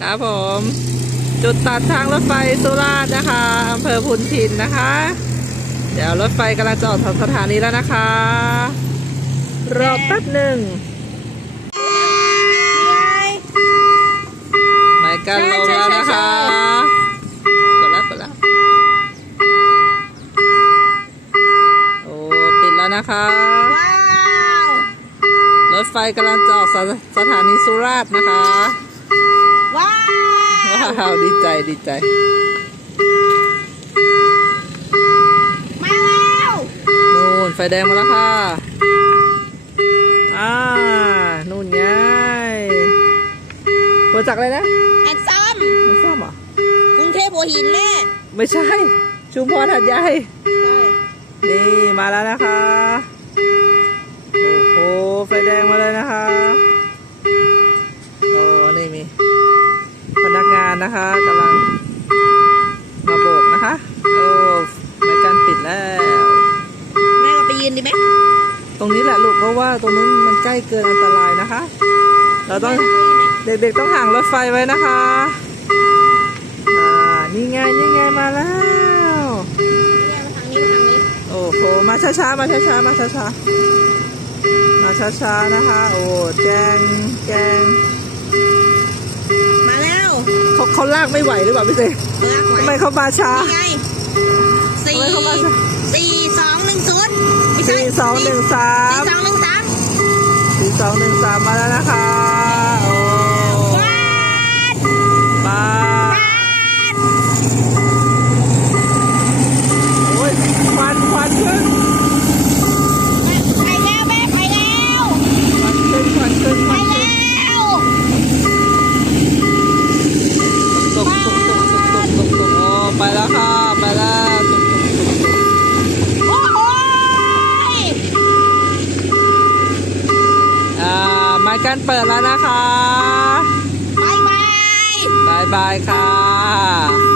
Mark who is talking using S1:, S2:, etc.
S1: ครับผม จุดตัดทางรถไฟสุราษฎร์นะคะอำเภอพุนพินนะคะ เดี๋ยวรถไฟกำลังจะออกจากสถานีแล้วนะคะ รอแป๊บหนึ่งหมายการลงแล้วนะคะกดแล้วกดแล้วโอ้ปิดแล้วนะคะ
S2: ว้าว
S1: รถไฟกำลังจะออกสถสถานีสุราษฎร์นะคะ
S2: ว้าว
S1: ว้าว ดีใจดีใจ
S2: มาแล้ว
S1: นู่นไฟแดงมาแล้วค่ะ อ่า นู่นไงเปิดจากอะไรนะ
S2: แอนซัม
S1: ไม่ทราบเหรอก
S2: รุงเทพหัวหินแม่
S1: ไม่ใช่ ชุมพรหัดใหญ่
S2: ใช่
S1: นี่มาแล้วนะคะ โอ้โห ไฟแดงมาเลยนะคะโอ้นี่มีพนักงานนะคะกำลังมาโบกนะคะ โอ้ไม่การปิดแล้ว
S2: แม่เราไปยืนดีไหม
S1: ตรงนี้แหละลูกเพราะว่าตรงนู้นมันใกล้เกินอันตรายนะคะ เราต้องเด็กๆต้องห่างรถไฟไว้นะคะอ่านี่ไงนี่ไงมาแล้ว
S2: เนี่ยมาทางนี้มาทางนี้
S1: โอ้โหมาช้าๆมาช้าๆมาช้าๆมาช้าๆนะคะ โอ้แกงแกง
S2: มาแล้ว
S1: เขาเขาลากไม่ไหวหรือเปล่าพี่เซ
S2: เบิกไว้
S1: ทำไมเขามาช้า
S2: นี่ไงสี่
S1: ทำไมเขามาช้า
S2: สี่สองหนึ่งศูนย์ไม่ใช่
S1: สี่สองหนึ่งสา
S2: สี่
S1: ม
S2: สองหนึ่งสาม
S1: สี่สองหนึ่งสามมาแล้วนะคะ ไม้กั้นเปิดแล้วนะคะ
S2: บายบาย
S1: บายบายค่ะ